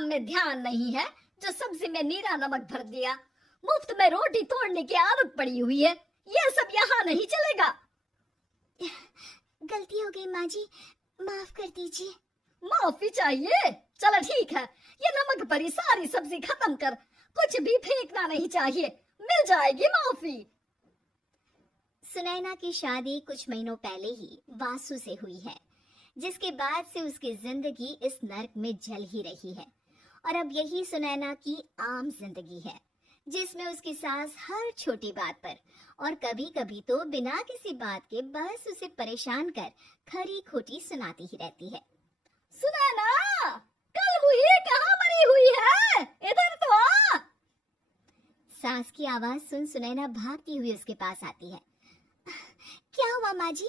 काम में ध्यान नहीं है, जो सब्जी में नीरा नमक भर दिया। मुफ्त में रोटी तोड़ने की आदत पड़ी हुई है। ये सब यहाँ नहीं चलेगा। गलती हो गई माँ जी, माफ कर दीजिए। माफी चाहिए? चलो ठीक है, ये नमक भरी सारी सब्जी खत्म कर, कुछ भी फेंकना नहीं चाहिए, मिल जाएगी माफी। सुनैना की शादी कुछ महीनों पहले ही वासु से हुई है, जिसके बाद से उसकी जिंदगी इस नर्क में जल ही रही है। और अब यही सुनैना की आम जिंदगी है, जिसमें उसकी सास हर छोटी बात पर और कभी कभी तो बिना किसी बात के बस उसे परेशान कर खरी खोटी सुनाती ही रहती है। सुनैना, कल मुही कहाँ मरी हुई है? इधर तो आ। सास की आवाज सुन सुनैना भागती हुई उसके पास आती है। क्या हुआ माँ जी?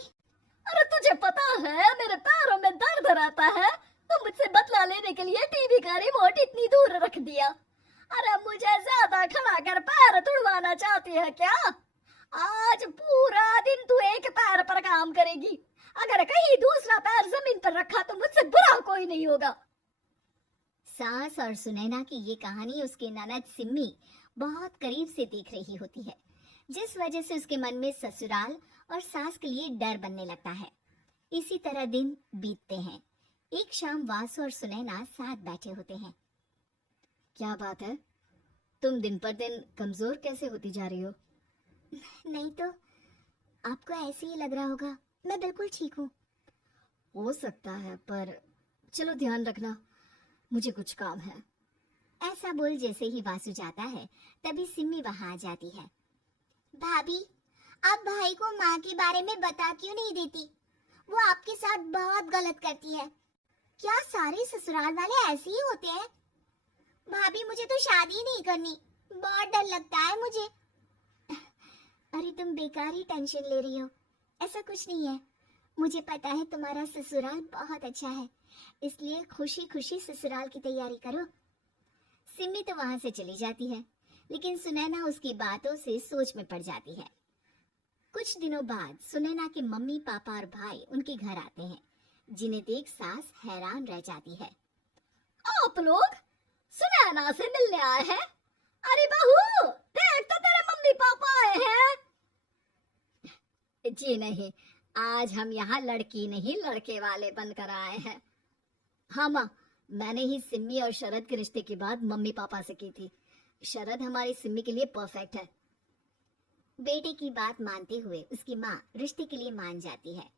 अरे तुझे पता है मेरे पैरों में दर्द रहता है, तो मुझसे बदला लेने के लिए टीवी का रिमोट इतनी दूर रख दिया। अरे मुझे ज्यादा खड़ा कर पैर तुड़वाना चाहती है क्या? आज पूरा दिन तू एक पैर पर काम करेगी। अगर कहीं दूसरा पैर जमीन पर रखा तो मुझसे बुरा कोई नहीं होगा। सास और सुनैना की ये कहानी उसकी ननद सिम्मी बहुत करीब से देख रही होती है, जिस वजह से उसके मन में ससुराल और सास के लिए डर बनने लगता है। इसी तरह दिन बीतते हैं। एक शाम वासु और सुनैना साथ बैठे होते हैं। क्या बात है, तुम दिन पर दिन कमजोर कैसे होती जा रही हो? नहीं तो आपको ऐसे ही लग रहा होगा, मैं बिल्कुल ठीक हूँ। हो सकता है, पर चलो ध्यान रखना, मुझे कुछ काम है। ऐसा बोल जैसे ही वासु जाता है, तभी सिम्मी वहां आ जाती है। भाभी, आप भाई को माँ के बारे में बता क्यों नहीं देती? वो आपके साथ बहुत गलत करती है। क्या सारे ससुराल वाले ऐसे ही होते हैं? भाभी, मुझे तो शादी नहीं करनी, बहुत डर लगता है मुझे। अरे तुम बेकार ही टेंशन ले रही हो, ऐसा कुछ नहीं है। मुझे पता है तुम्हारा ससुराल बहुत अच्छा है, इसलिए खुशी खुशी ससुराल की तैयारी करो। सिम्मी तो वहां से चली जाती है, लेकिन सुनैना उसकी बातों से सोच में पड़ जाती है। कुछ दिनों बाद सुनैना के मम्मी पापा और भाई उनके घर आते हैं, जिन्हें देख सास हैरान रह जाती है। आप लोग सुनैना से मिलने आए हैं? अरे बहू, देख तो तेरे मम्मी पापा आए हैं। जी नहीं, आज हम यहाँ लड़की नहीं लड़के वाले बनकर आए हैं। हाँ माँ, मैंने ही सिम्मी और शरद के रिश्ते की बात मम्मी पापा से की थी। शरद हमारी सिम्मी के लिए परफेक्ट है। बेटे की बात मानते हुए उसकी माँ रिश्ते के लिए मान जाती है,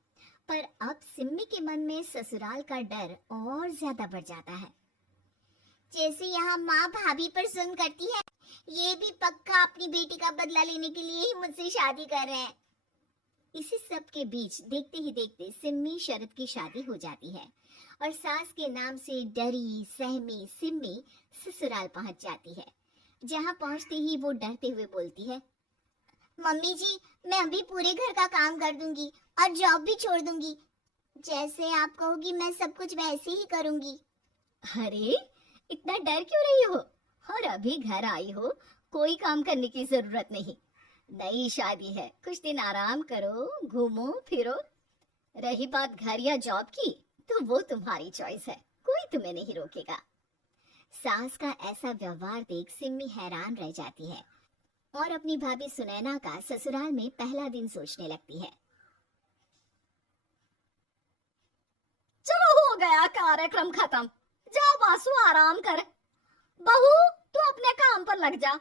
पर अब सिम्मी के मन में ससुराल का डर और ज्यादा बढ़ जाता है। जैसे यहाँ माँ भाभी पर जुल्म करती है, ये भी पक्का अपनी बेटी का बदला लेने के लिए ही मुझसे शादी कर रहे हैं। इसी सब के बीच देखते ही देखते सिम्मी शरद की शादी हो जाती है और सास के नाम से डरी सहमी सिम्मी ससुराल पहुंच जाती है। जहां पहुंचते ही वो डरते हुए बोलती है, मम्मी जी, मैं अभी पूरे घर का काम कर दूंगी और जॉब भी छोड़ दूंगी। जैसे आप कहोगी मैं सब कुछ वैसे ही करूंगी। अरे इतना डर क्यों रही हो? और अभी घर आई हो, कोई काम करने की जरूरत नहीं। नई शादी है, कुछ दिन आराम करो, घूमो फिरो। रही बात घर या जॉब की, तो वो तुम्हारी चॉइस है, कोई तुम्हें नहीं रोकेगा। सास का ऐसा व्यवहार देख सिम्मी हैरान रह जाती है और अपनी भाभी सुनैना का ससुराल में पहला दिन सोचने लगती है। चलो हो गया कार्यक्रम खत्म, जाओ वासु आराम कर। बहू, तू अपने काम पर लग जा।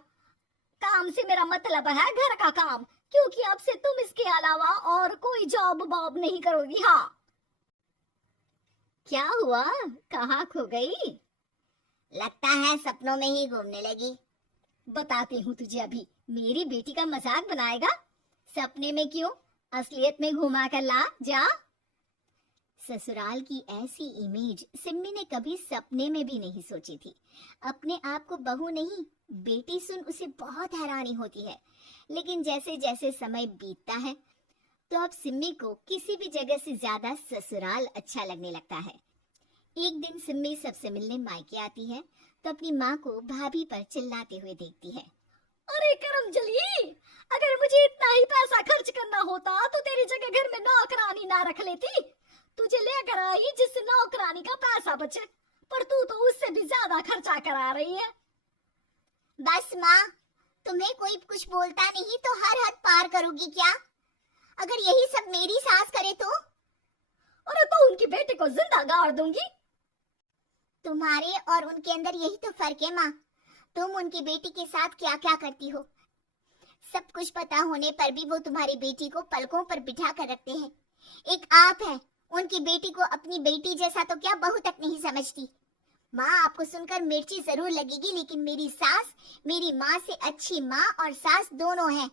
काम से मेरा मतलब है घर का काम, क्योंकि अब से तुम इसके अलावा और कोई जॉब बॉब नहीं करोगी। हाँ। क्या हुआ, कहाँ खो गई? लगता है सपनों में ही घूमने लगी। बताती हूँ तुझे अभी। मेरी बेटी का मजाक बनाएगा? सपने में क्यों, असलियत में घुमा कर ला जा। ससुराल की ऐसी इमेज सिम्मी ने कभी सपने में भी नहीं सोची थी। अपने आप को बहू नहीं बेटी सुन उसे बहुत हैरानी होती है, लेकिन जैसे जैसे समय बीतता है तो अब सिम्मी को किसी भी जगह से ज्यादा ससुराल अच्छा लगने लगता है। एक दिन सिम्मी सबसे मिलने मायके आती है तो अपनी माँ को भाभी पर चिल्लाते हुए देखती है। अरे करमजली, अगर मुझे इतना ही पैसा खर्च करना होता तो तेरी जगह घर में नौकरानी ना रख लेती। तुझे लेकर आई जिससे नौकरानी का पैसा बचे, पर तू तो उससे भी ज्यादा खर्चा करा रही है। बस माँ, तुम्हें कोई कुछ बोलता नहीं तो हर हद पार करोगी क्या? अगर यही सब मेरी सास करे तो? अरे तो उनकी बेटी को जिंदा गाड़ दूंगी। तुम्हारे और उनके अंदर यही तो फर्क है माँ। तुम उनकी बेटी के साथ क्या क्या करती हो, सब कुछ पता होने पर भी वो तुम्हारी बेटी को पलकों पर बिठा कर रखते हैं। एक आप है, उनकी बेटी को अपनी बेटी जैसा तो क्या बहू तक नहीं समझती। माँ, आपको सुनकर मिर्ची जरूर लगेगी, लेकिन मेरी सास मेरी माँ से अच्छी माँ और सास दोनों हैं।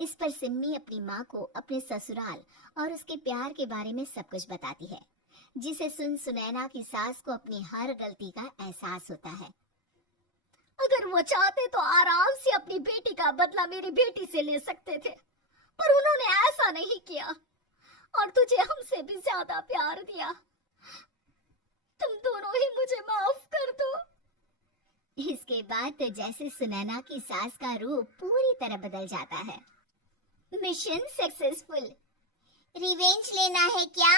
इस पर सिम्मी अपनी माँ को अपने ससुराल और उसके प्यार के बारे में सब कुछ बताती है, जिसे सुन सुनैना की सास को अपनी हर गलती का एहसास होता है। अगर वो चाहते तो आराम से अपनी बेटी का बदला मेरी बेटी से ले सकते थे, पर उन्होंने ऐसा नहीं किया और तुझे हमसे भी ज्यादा प्यार दिया। तुम दोनों ही मुझे माफ कर दो। इसके बाद तो जैसे सुनैना की सास का रूप पूरी तरह बदल जाता है। Mission successful. रिवेंज लेना है क्या?